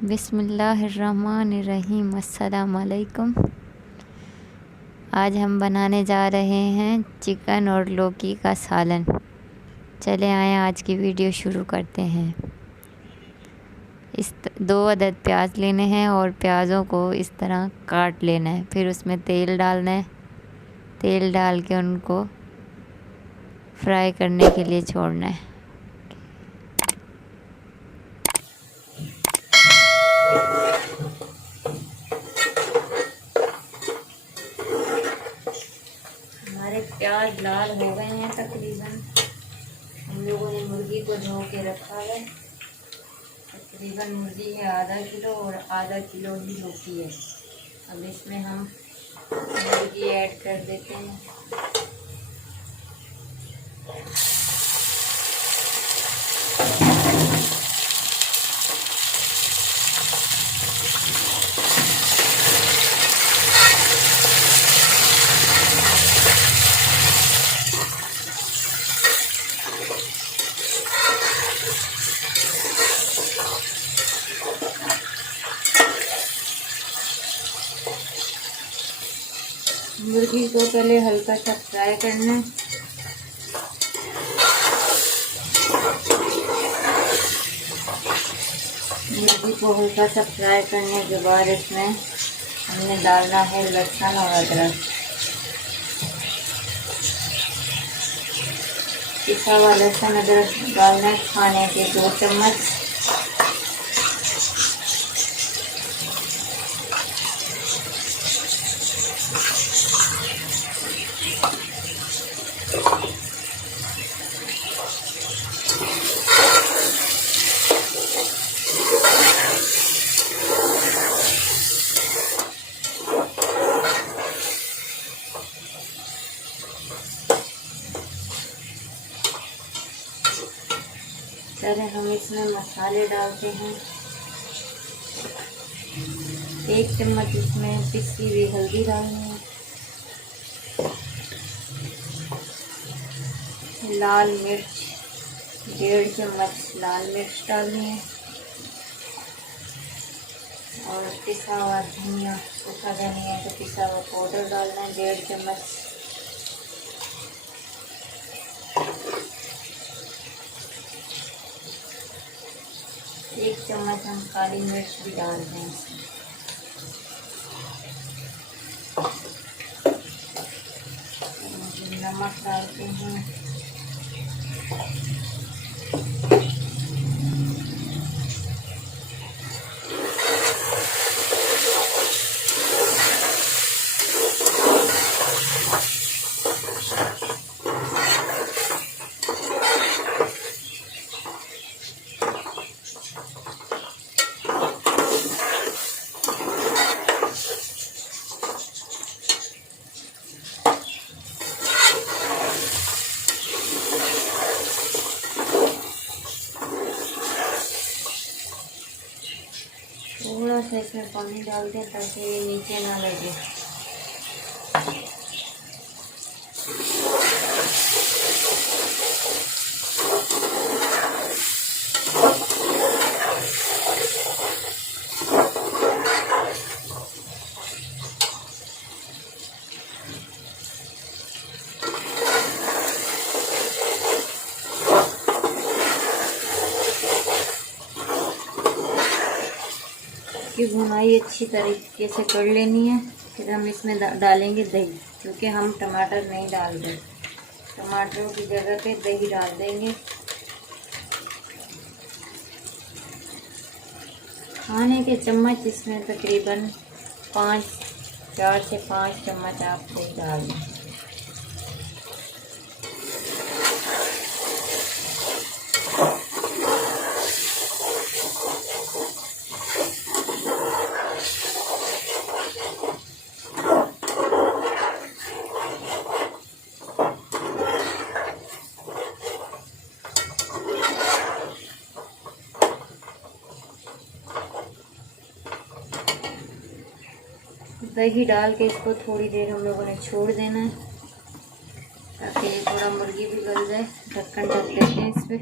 बिस्मिल्लाहिर्रहमानिर्रहीम। अस्सलाम अलैकुम। आज हम बनाने जा रहे हैं चिकन और लौकी का सालन। चले आए आज की वीडियो शुरू करते हैं। इस 2 अदद प्याज लेने हैं और प्याज़ों को इस तरह काट लेना है। फिर उसमें तेल डालना है। तेल डाल के उनको फ्राई करने के लिए छोड़ना है। हमारे प्याज लाल हो गए हैं तकरीबन। हम लोगों ने मुर्गी को धो के रखा है। तकरीबन मुर्गी है आधा किलो और आधा किलो ही लौकी है। अब इसमें हम मुर्गी ऐड कर देते हैं। मुर्गी को पहले हल्का सा फ्राई करना है। मुर्गी को हल्का सा फ्राई करने के बाद इसमें हमने डालना है लहसुन और अदरक। पिसा हुआ लहसुन अदरक डालना है खाने के 2 चम्मच। पहले हम इसमें मसाले डालते हैं। 1 चम्मच इसमें पिसी हुई हल्दी डालनी है। लाल मिर्च 1.5 चम्मच लाल मिर्च डालनी है। और पिसा हुआ धनिया, सूखा धनिया तो पिसा हुआ पाउडर डालना है 1.5 चम्मच। एक चम्मच हम काली मिर्च भी डाल दें इसमें। नमक डालते हैं। थोड़ा सा इसमें पानी डाल दें ताकि ये नीचे ना लगे। की भुनाई अच्छी तरीके से कर लेनी है। फिर हम इसमें डालेंगे दही, क्योंकि हम टमाटर नहीं डाल रहे। टमाटरों की जगह पे दही डाल देंगे। खाने के चम्मच इसमें तकरीबन 4 से 5 चम्मच आप दही डाल दें। दही डाल के इसको थोड़ी देर हम लोगों ने छोड़ देना है ताकि ये थोड़ा मुर्गी भी गल जाए। ढक्कन ढक देते हैं इस पर।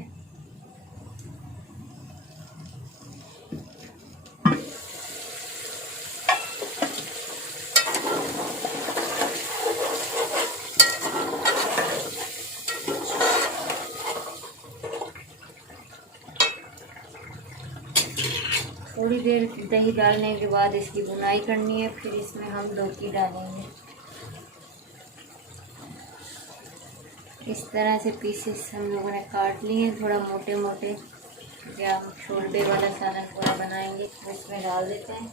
थोड़ी देर दही डालने के बाद इसकी बुनाई करनी है। फिर इसमें हम लौकी डालेंगे। इस तरह से पीसेस हम लोगों ने काट लिए हैं, थोड़ा मोटे मोटे। या हम शोरबे वाला सालन थोड़ा बनाएंगे तो इसमें डाल देते हैं।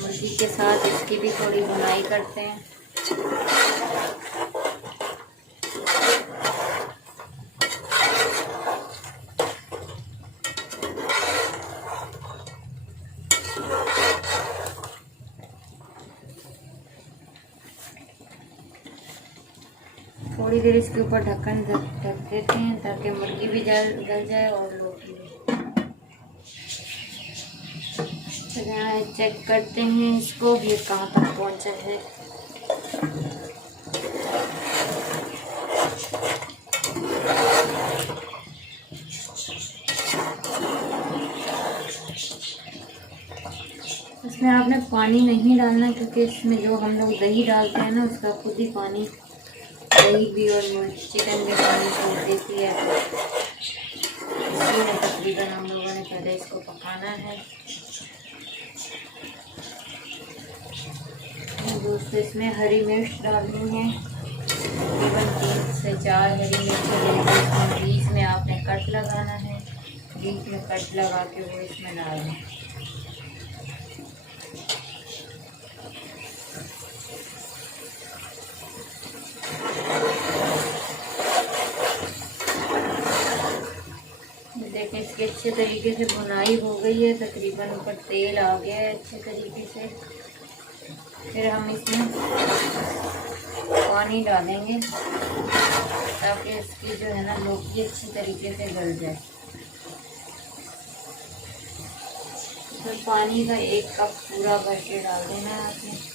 मुर्गी के साथ इसकी भी थोड़ी बुनाई करते हैं। थोड़ी देर इसके ऊपर ढक्कन ढक देते हैं ताकि मुर्गी भी गल जाए और लौकी भी। यहाँ चेक करते हैं इसको भी कहाँ तक पहुँचा है। इसमें आपने पानी नहीं डालना क्योंकि इसमें जो हम लोग दही डालते हैं ना उसका खुद ही पानी, दही भी और चिकन भी पानी छोड़ देती है। इसलिए तकरीबन हम लोगों ने पहले इसको पकाना है। दोस्तों इसमें हरी मिर्च डालनी है, तकरीबन 3 से 4 हरी मिर्च। बीच में आपने कट लगाना है, बीच में कट लगा के वो इसमें डालना है। देखिए इसकी अच्छे तरीके से बुनाई हो गई है, तकरीबन ऊपर तेल आ गया है अच्छे तरीके से। फिर हम इसमें पानी डालेंगे ताकि इसकी जो है ना लौकी अच्छी तरीके से गल जाए। तो पानी का 1 कप पूरा भर के डाल देना है आपने।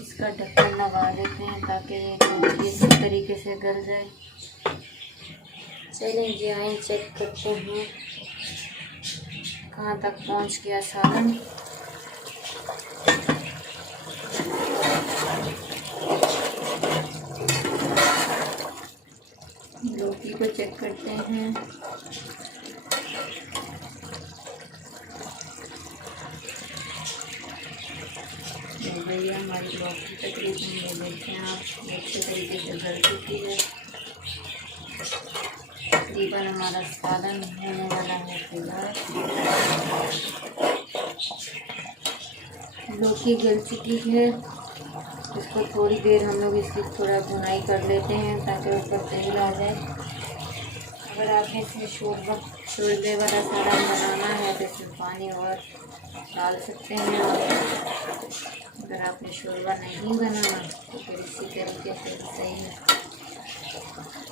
इसका ढक्कन लगा देते हैं ताकि ये इसी तरीके से गल जाए। चलें जी आए चेक करते हैं कहाँ तक पहुँच गया सालन। लौकी को चेक करते हैं। भैया हमारी लौकी तकरीबन ये देखें आप अच्छे तरीके से गल चुकी है। तकरीबन हमारा सालन होने वाला है तैयार। लौकी गल चुकी है। इसको थोड़ी देर हम लोग इसकी थोड़ा भुनाई कर लेते हैं ताकि ऊपर तेल आ जाए। अगर आपने इसमें शोरबे वाला सालन बनाना है तो इसमें पानी और डाल सकते हैं। अगर आपने शोरबा नहीं बनाना तो फिर इसी तरीके से सही है,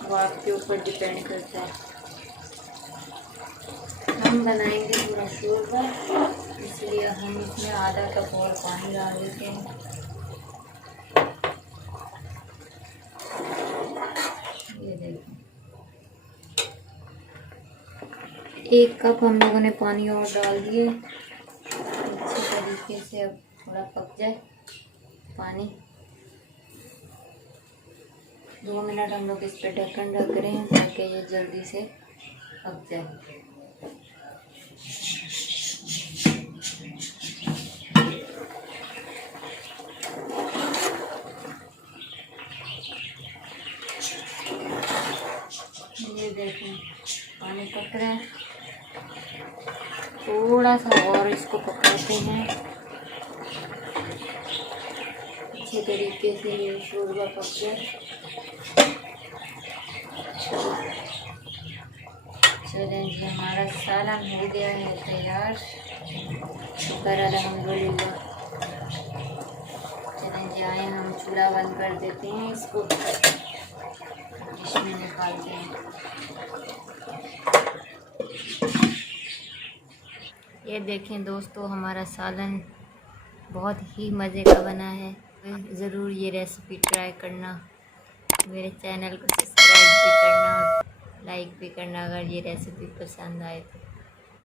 वो आपके ऊपर डिपेंड करता है। हम बनाएंगे पूरा शोरबा, इसलिए हम इसमें आधा कप और पानी डाल देते हैं। ये देखिए 1 कप हम लोगों ने पानी और डाल दिए। अच्छे तरीके से अब थोड़ा पक जाए पानी। 2 मिनट हम लोग इस पर ढक्कन ढक रहे हैं ताकि ये जल्दी से पक जाए। ये देखें पानी पक रहा है। थोड़ा सा और इसको पकाते हैं अच्छे तरीके से, ये शोरबा पक जाए। चलें जी हमारा सालन हो गया है तैयार, शुक्र अल्हम्दुलिल्लाह। चलें जी आए हम चूल्हा बंद कर देते हैं, इसको डिश में निकालते हैं। ये देखें दोस्तों हमारा सालन बहुत ही मज़े का बना है। ज़रूर ये रेसिपी ट्राई करना, मेरे चैनल को सब्सक्राइब भी करना और लाइक भी करना अगर ये रेसिपी पसंद आए तो।